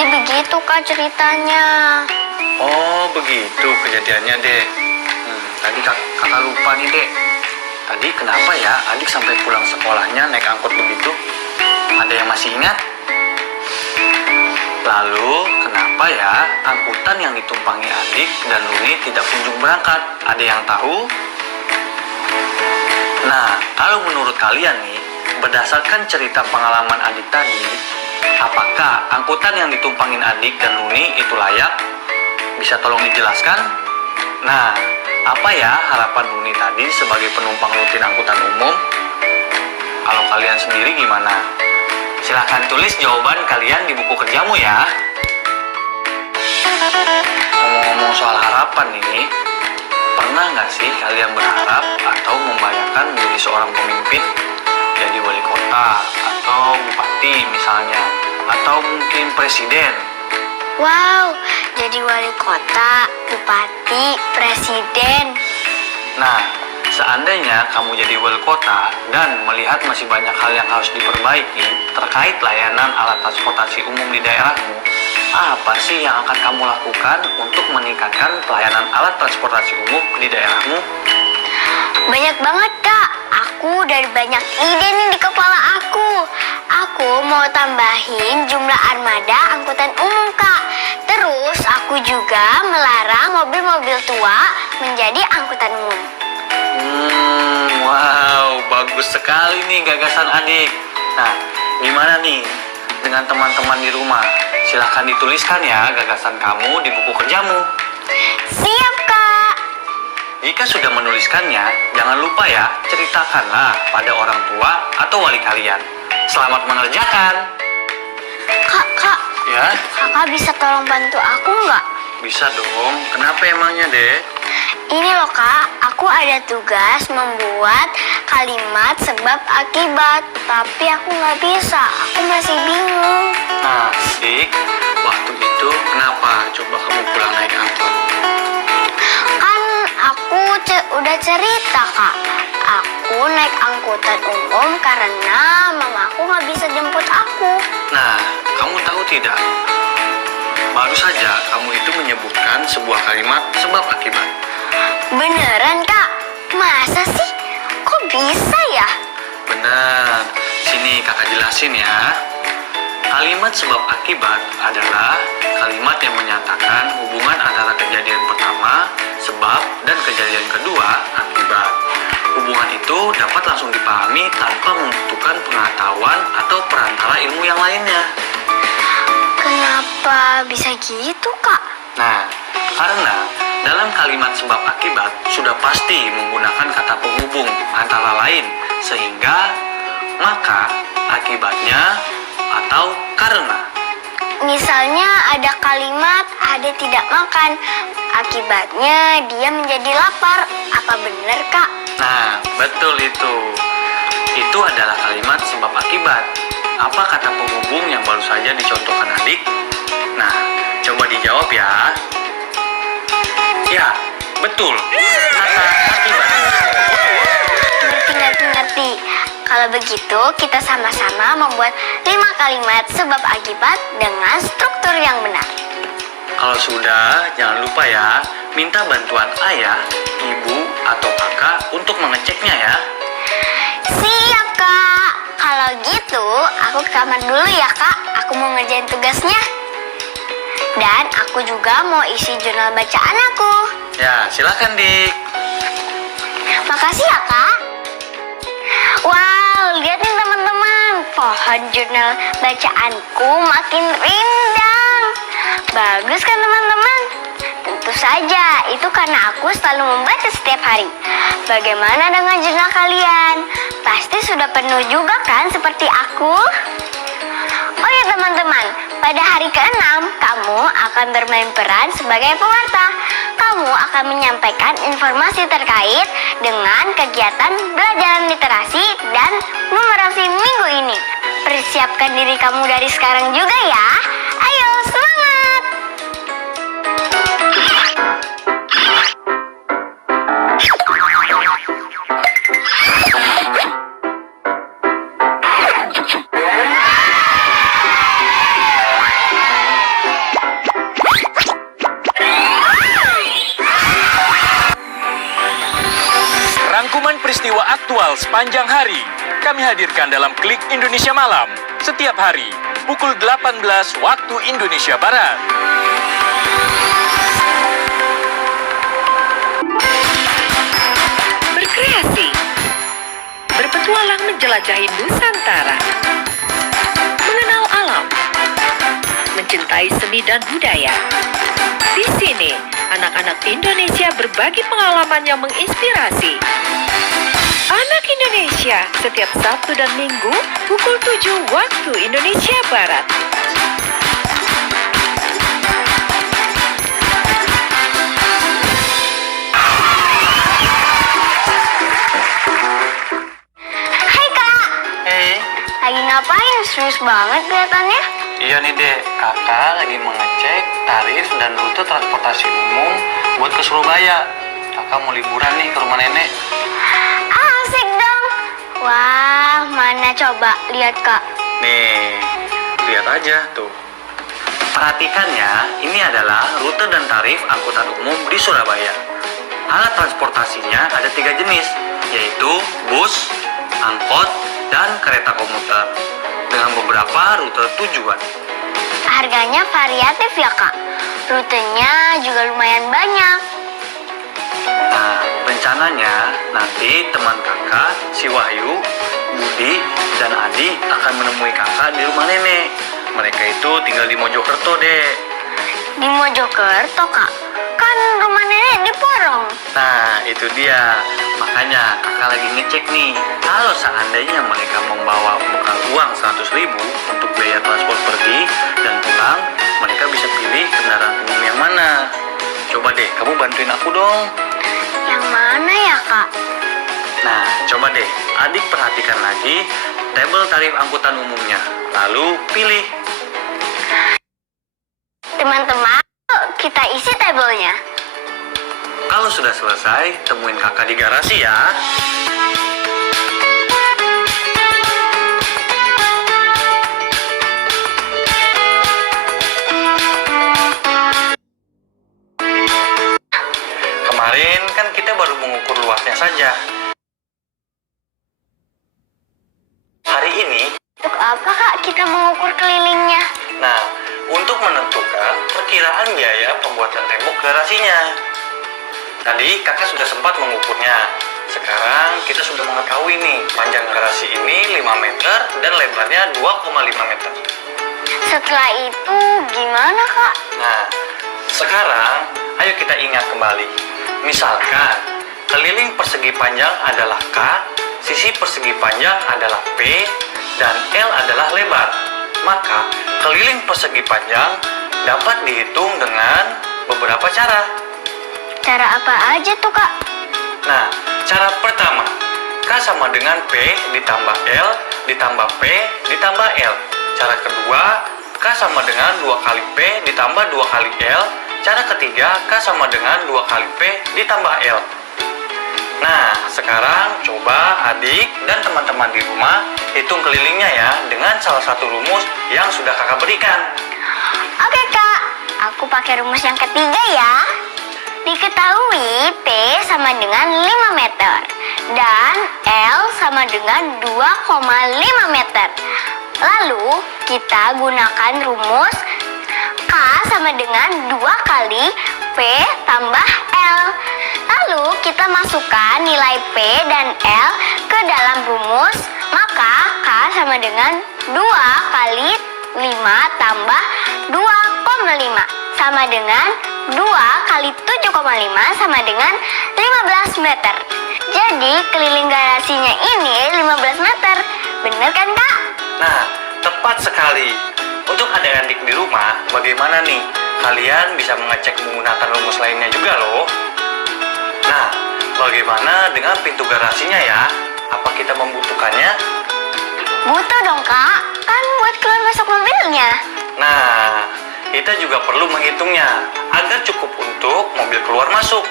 Jadi begitu Kak ceritanya. Oh, begitu kejadiannya, Dek. Tadi kakak lupa nih, Dek. Tadi kenapa ya adik sampai pulang sekolahnya naik angkot begitu? Ada yang masih ingat? Lalu, kenapa ya angkutan yang ditumpangi adik dan Luni tidak kunjung berangkat? Ada yang tahu? Nah, kalau menurut kalian nih, berdasarkan cerita pengalaman adik tadi, apakah angkutan yang ditumpangin adik dan Luni itu layak? Bisa tolong dijelaskan? Nah, apa ya harapan Luni tadi sebagai penumpang rutin angkutan umum? Kalau kalian sendiri gimana? Silahkan tulis jawaban kalian di buku kerjamu ya. Ngomong-ngomong soal harapan nih, pernah nggak sih kalian berharap atau membayangkan menjadi seorang pemimpin? Jadi wali kota atau bupati misalnya, atau mungkin presiden. Wow, jadi wali kota, bupati, presiden. Nah, seandainya kamu jadi wali kota dan melihat masih banyak hal yang harus diperbaiki terkait layanan alat transportasi umum di daerahmu, apa sih yang akan kamu lakukan untuk meningkatkan pelayanan alat transportasi umum di daerahmu? Banyak banget Kak, aku dari banyak ide nih di kepala aku. Aku mau tambahin jumlah armada angkutan umum Kak. Terus aku juga melarang mobil-mobil tua menjadi angkutan umum. Wow, bagus sekali nih gagasan adik. Nah, gimana nih dengan teman-teman di rumah? Silahkan dituliskan ya gagasan kamu di buku kerjamu. Siap Kak. Jika sudah menuliskannya, jangan lupa ya, ceritakanlah pada orang tua atau wali kalian. Selamat mengerjakan. Kak, Ya, kakak bisa tolong bantu aku nggak? bisa dong. Kenapa emangnya, Dek? Ini loh Kak, aku ada tugas membuat kalimat sebab akibat. Tapi aku nggak bisa, aku masih bingung. Nah, Dik, waktu itu kenapa coba kamu pulang naik angkot? Kan aku udah cerita Kak. Aku naik angkutan umum karena mamaku nggak bisa jemput aku. Nah, kamu tahu tidak? Baru saja kamu itu menyebutkan sebuah kalimat sebab akibat. Beneran Kak? Masa sih? Kok bisa ya? Benar. Sini kakak jelasin ya. Kalimat sebab akibat adalah kalimat yang menyatakan hubungan antara kejadian pertama, sebab, dan kejadian kedua, akibat. Hubungan itu dapat langsung dipahami tanpa membutuhkan pengetahuan atau perantara ilmu yang lainnya. Kenapa bisa gitu Kak? Nah, karena dalam kalimat sebab akibat sudah pasti menggunakan kata penghubung antara lain, sehingga maka akibatnya atau karena. Misalnya ada kalimat Ade tidak makan, akibatnya dia menjadi lapar. Apa benar Kak? Nah, betul itu. Itu adalah kalimat sebab akibat. Apa kata penghubung yang baru saja dicontohkan adik? Nah, coba dijawab ya. Ya, betul. Kata akibat. Ngerti. Kalau begitu, kita sama-sama membuat 5 kalimat sebab akibat dengan struktur yang benar. Kalau sudah, jangan lupa ya, minta bantuan ayah, ibu, atau kakak untuk mengeceknya ya. Siap Kak. Kalau gitu, aku ke kamar dulu ya Kak. Aku mau ngerjain tugasnya. Dan aku juga mau isi jurnal bacaan aku. Ya, silakan Dik. Makasih ya Kak. Wow, lihat nih teman-teman. Pohon jurnal bacaanku makin rindang. Bagus kan teman-teman? Tentu saja, itu karena aku selalu membaca setiap hari. Bagaimana dengan jurnal kalian? Pasti sudah penuh juga kan seperti aku? Oh ya teman-teman, pada hari ke-6 kamu akan bermain peran sebagai pewarta. Kamu akan menyampaikan informasi terkait dengan kegiatan belajar literasi dan numerasi minggu ini. Persiapkan diri kamu dari sekarang juga ya. Ayo semangat! peristiwa aktual sepanjang hari kami hadirkan dalam Klik Indonesia Malam setiap hari pukul 18 waktu Indonesia Barat. Berkreasi, berpetualang menjelajahi Nusantara, mengenal alam, mencintai seni dan budaya. Di sini, anak-anak Indonesia berbagi pengalaman yang menginspirasi. Anak Indonesia setiap Sabtu dan Minggu pukul 7 waktu Indonesia Barat. Hai Kak, Hei, lagi ngapain? Serius banget kelihatannya. iya nih dek, kakak lagi mengecek tarif dan rute transportasi umum buat ke Surabaya. Kakak mau liburan nih ke rumah nenek. Asik dong. Wah, mana coba lihat Kak. Nih, lihat aja tuh. Perhatikan ya, ini adalah rute dan tarif angkutan umum di Surabaya. Alat transportasinya ada 3 jenis, yaitu bus, angkot, dan kereta komuter. Dengan beberapa rute tujuan. Harganya variatif ya Kak. Rutenya juga lumayan banyak. Nah, rencananya nanti teman kakak, si Wahyu, Budi, dan Adi akan menemui kakak di rumah nenek. Mereka itu tinggal di Mojokerto, Dek. Di Mojokerto Kak. Kan rumah nenek di Porong. Nah, itu dia. Makanya kakak lagi ngecek nih. Kalau seandainya mereka membawa bekal uang 100.000 untuk biaya transport pergi dan pulang, mereka bisa pilih kendaraan umum yang mana. Coba deh, kamu bantuin aku dong. Yang mana ya Kak? Nah, coba deh, adik perhatikan lagi tabel tarif angkutan umumnya. Lalu pilih. Teman-teman, yuk kita isi tabelnya. Kalau sudah selesai, temuin kakak di garasi ya. Kemarin kan kita baru mengukur luasnya saja. Hari ini, Untuk apa Kak kita mengukur kelilingnya? nah, untuk menentukan perkiraan biaya pembuatan tembok garasinya. Tadi kakak sudah sempat mengukurnya. Sekarang kita sudah mengetahui nih, panjang garasi ini 5 meter dan lebarnya 2,5 meter. Setelah itu gimana Kak? Nah, sekarang ayo kita ingat kembali. Misalkan, keliling persegi panjang adalah K, sisi persegi panjang adalah P, dan L adalah lebar. Maka, keliling persegi panjang dapat dihitung dengan beberapa cara. Cara apa aja tuh Kak? Nah, cara pertama, K sama dengan P ditambah L ditambah P ditambah L. Cara kedua, K sama dengan 2 kali P ditambah 2 kali L. Cara ketiga, K sama dengan 2 kali P ditambah L. Nah, sekarang coba adik dan teman-teman di rumah hitung kelilingnya ya dengan salah satu rumus yang sudah kakak berikan. Oke Kak, aku pakai rumus yang ketiga ya. Diketahui P sama dengan 5 meter dan L sama dengan 2,5 meter. Lalu kita gunakan rumus K sama dengan 2 kali P tambah L. Lalu kita masukkan nilai P dan L ke dalam rumus, maka K sama dengan 2 kali 5 tambah 2,5 sama dengan 2 kali 7,5 sama dengan 15 meter. Jadi keliling garasinya ini 15 meter. Bener kan Kak? Nah, tepat sekali. Untuk adik-adik di rumah, bagaimana nih? Kalian bisa mengecek menggunakan rumus lainnya juga loh. Nah, bagaimana dengan pintu garasinya ya? Apa kita membutuhkannya? Butuh dong Kak, kan buat keluar masuk mobilnya. Nah, kita juga perlu menghitungnya agar cukup untuk mobil keluar masuk.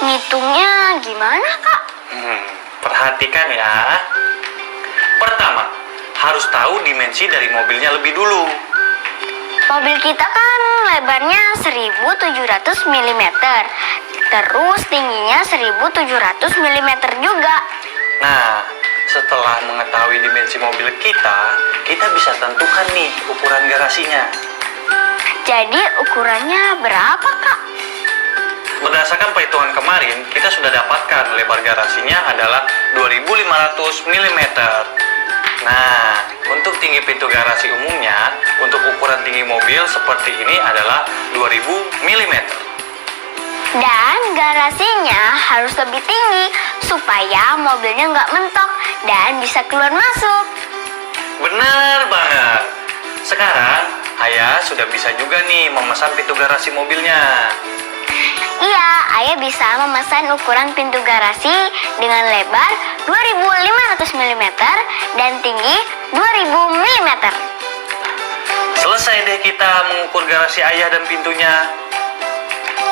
Ngitungnya gimana Kak? Perhatikan ya. Pertama, harus tahu dimensi dari mobilnya lebih dulu. Mobil kita kan lebarnya 1700 mm. Terus tingginya 1700 mm juga. Nah, setelah mengetahui dimensi mobil kita bisa tentukan nih ukuran garasinya. Jadi ukurannya berapa, Kak? Berdasarkan perhitungan kemarin, kita sudah dapatkan lebar garasinya adalah 2500 mm. Nah, untuk tinggi pintu garasi umumnya, untuk ukuran tinggi mobil seperti ini adalah 2000 mm. Dan garasinya harus lebih tinggi supaya mobilnya nggak mentok dan bisa keluar masuk. Benar banget. Sekarang, Ayah sudah bisa juga nih memesan pintu garasi mobilnya. Iya, Ayah bisa memesan ukuran pintu garasi dengan lebar 2500 mm dan tinggi 2000 mm. Selesai deh kita mengukur garasi Ayah dan pintunya.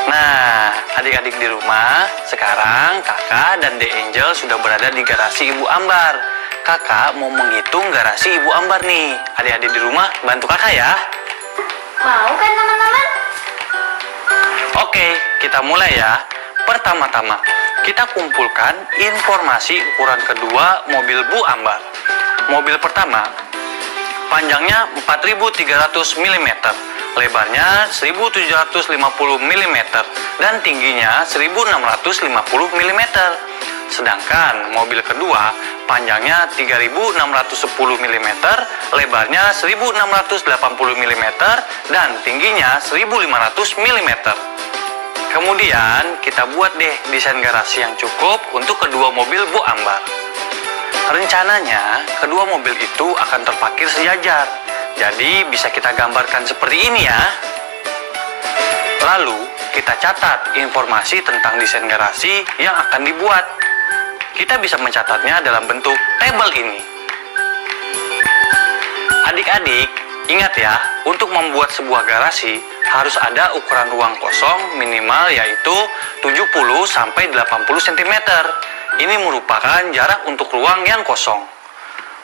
Nah, adik-adik di rumah, sekarang Kakak dan Dek Angel sudah berada di garasi Ibu Ambar. Kakak mau menghitung garasi Ibu Ambar nih. Adik-adik di rumah, bantu Kakak ya. Mau kan teman-teman? Oke, kita mulai ya. Pertama-tama, kita kumpulkan informasi ukuran kedua mobil Bu Ambar. Mobil pertama, panjangnya 4300 mm, lebarnya 1750 mm, dan tingginya 1650 mm. Sedangkan mobil kedua, panjangnya 3610 mm, lebarnya 1680 mm, dan tingginya 1500 mm. Kemudian kita buat deh desain garasi yang cukup untuk kedua mobil Bu Ambar. Rencananya kedua mobil itu akan terparkir sejajar. Jadi bisa kita gambarkan seperti ini ya. Lalu kita catat informasi tentang desain garasi yang akan dibuat. Kita bisa mencatatnya dalam bentuk tabel ini. Adik-adik, ingat ya, untuk membuat sebuah garasi harus ada ukuran ruang kosong minimal yaitu 70-80 cm. Ini merupakan jarak untuk ruang yang kosong.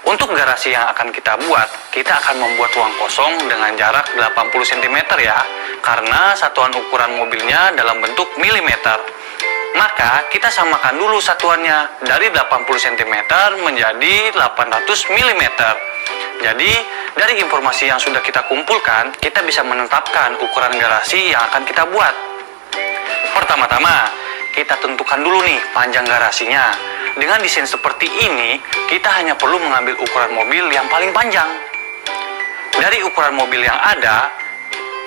Untuk garasi yang akan kita buat, kita akan membuat ruang kosong dengan jarak 80 cm ya, karena satuan ukuran mobilnya dalam bentuk milimeter. Maka kita samakan dulu satuannya dari 80 cm menjadi 800 mm. Jadi dari informasi yang sudah kita kumpulkan, kita bisa menetapkan ukuran garasi yang akan kita buat. Pertama-tama, kita tentukan dulu nih panjang garasinya. Dengan desain seperti ini, kita hanya perlu mengambil ukuran mobil yang paling panjang. Dari ukuran mobil yang ada,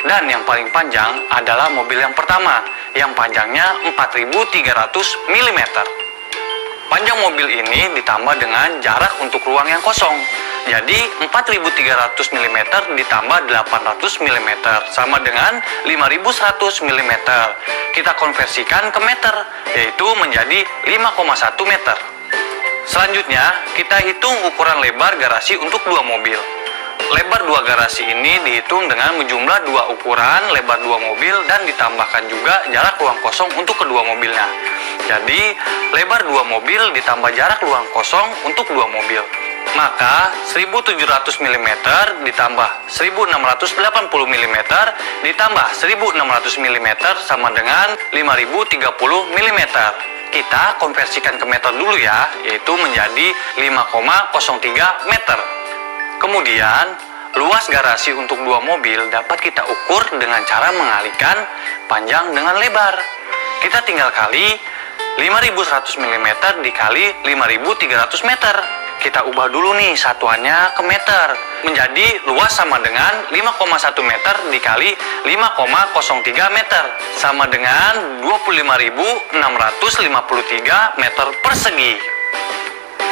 dan yang paling panjang adalah mobil yang pertama, yang panjangnya 4300 mm. Panjang mobil ini ditambah dengan jarak untuk ruang yang kosong. Jadi 4300 mm ditambah 800 mm sama dengan 5100 mm. Kita konversikan ke meter, yaitu menjadi 5,1 meter. Selanjutnya, kita hitung ukuran lebar garasi untuk dua mobil. Lebar dua garasi ini dihitung dengan menjumlah dua ukuran lebar dua mobil dan ditambahkan juga jarak ruang kosong untuk kedua mobilnya. Jadi, lebar dua mobil ditambah jarak ruang kosong untuk dua mobil. Maka 1700 mm ditambah 1680 mm ditambah 1600 mm sama dengan 5030 mm. Kita konversikan ke meter dulu ya, yaitu menjadi 5,03 meter. Kemudian, luas garasi untuk dua mobil dapat kita ukur dengan cara mengalihkan panjang dengan lebar. Kita tinggal kali 5100 mm dikali 5300 meter. Kita ubah dulu nih satuannya ke meter. Menjadi luas sama dengan 5,1 meter dikali 5,03 meter. Sama dengan 25.653 meter persegi.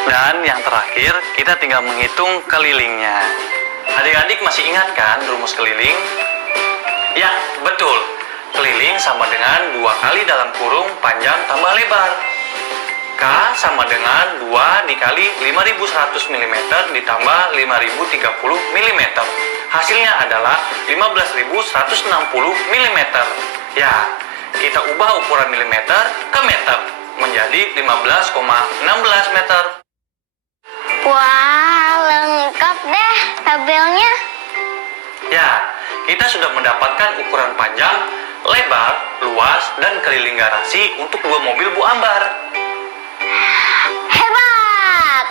Dan yang terakhir, kita tinggal menghitung kelilingnya. Adik-adik masih ingat kan rumus keliling? Ya, betul. Keliling sama dengan 2 kali dalam kurung panjang tambah lebar. K sama dengan 2 dikali 5100 mm ditambah 5030 mm. Hasilnya adalah 15.160 mm. Ya, kita ubah ukuran milimeter ke meter menjadi 15,16 meter. Wah, lengkap deh tabelnya. Ya, kita sudah mendapatkan ukuran panjang, lebar, luas, dan keliling garasi untuk 2 mobil Bu Ambar. Hebat!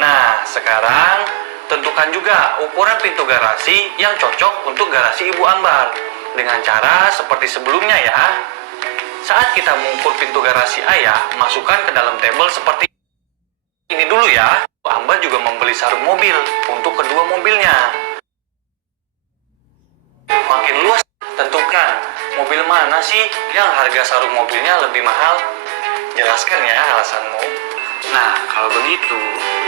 Nah, sekarang tentukan juga ukuran pintu garasi yang cocok untuk garasi Ibu Ambar. Dengan cara seperti sebelumnya ya. Saat kita mengukur pintu garasi ayah, masukkan ke dalam tabel seperti ini dulu ya. Bu Ambar juga membeli sarung mobil untuk kedua mobilnya. Makin luas, tentukan mobil mana sih yang harga sarung mobilnya lebih mahal. Jelaskan ya alasanmu. Nah, kalau begitu,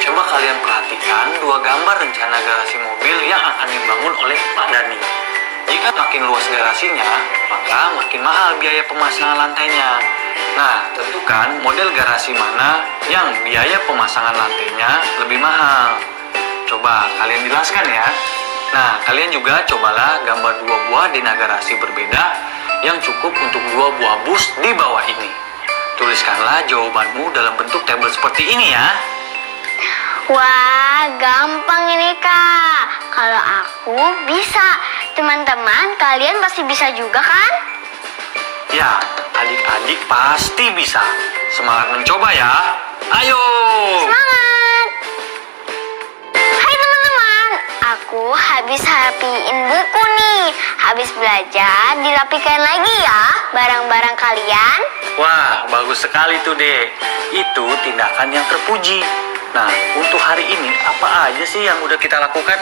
coba kalian perhatikan 2 gambar rencana garasi mobil yang akan dibangun oleh Pak Dani. Jika makin luas garasinya, maka makin mahal biaya pemasangan lantainya. Nah, tentukan model garasi mana yang biaya pemasangan lantainya lebih mahal. Coba kalian jelaskan ya. Nah, kalian juga cobalah gambar 2 buah dina garasi berbeda yang cukup untuk 2 buah bus di bawah ini. Tuliskanlah jawabanmu dalam bentuk tabel seperti ini ya. Wah, gampang ini Kak. Kalau aku bisa, teman-teman kalian pasti bisa juga kan? Ya, adik-adik pasti bisa. Semangat mencoba ya. Ayo! Semangat! Hai teman-teman, aku habis rapiin buku nih. Habis belajar, dirapikan lagi ya barang-barang kalian. Wah, bagus sekali tuh, Dek. Itu tindakan yang terpuji. Nah, untuk hari ini apa aja sih yang udah kita lakukan?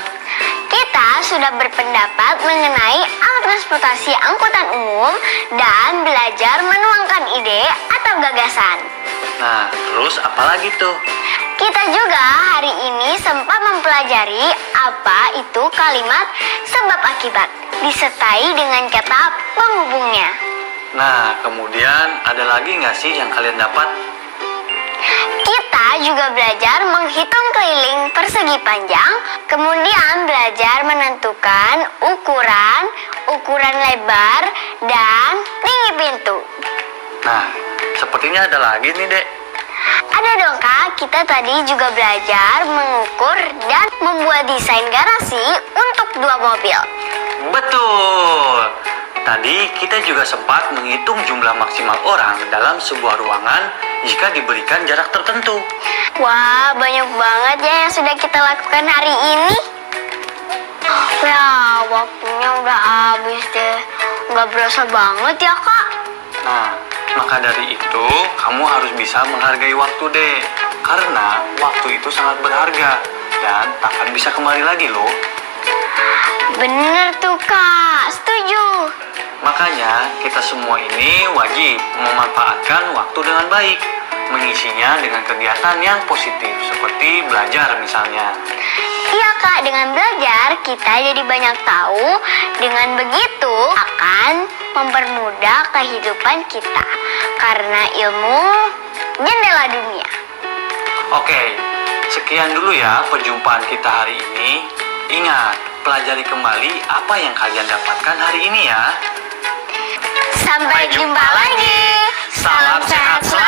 Kita sudah berpendapat mengenai alat transportasi angkutan umum dan belajar menuangkan ide atau gagasan. Nah, terus apa lagi tuh? Kita juga hari ini sempat mempelajari apa itu kalimat sebab akibat, disertai dengan kata penghubungnya. Nah, kemudian ada lagi nggak sih yang kalian dapat? Kita juga belajar menghitung keliling persegi panjang, kemudian belajar menentukan ukuran lebar, dan tinggi pintu. Nah, sepertinya ada lagi nih, Dek. Ada dong Kak, kita tadi juga belajar mengukur dan membuat desain garasi untuk 2 mobil. Betul. Tadi kita juga sempat menghitung jumlah maksimal orang dalam sebuah ruangan jika diberikan jarak tertentu. Wah, banyak banget ya yang sudah kita lakukan hari ini. Ya, waktunya udah habis deh. Nggak berasa banget ya Kak. Nah, maka dari itu kamu harus bisa menghargai waktu, Dek. Karena waktu itu sangat berharga dan takkan bisa kembali lagi loh. Bener tuh Kak, setuju. Makanya kita semua ini wajib memanfaatkan waktu dengan baik, mengisinya dengan kegiatan yang positif seperti belajar misalnya. Iya Kak, dengan belajar kita jadi banyak tahu. Dengan begitu akan mempermudah kehidupan kita. Karena ilmu jendela dunia. Oke, sekian dulu ya perjumpaan kita hari ini. Ingat, pelajari kembali apa yang kalian dapatkan hari ini ya. Sampai jumpa lagi. Salam sehat selalu.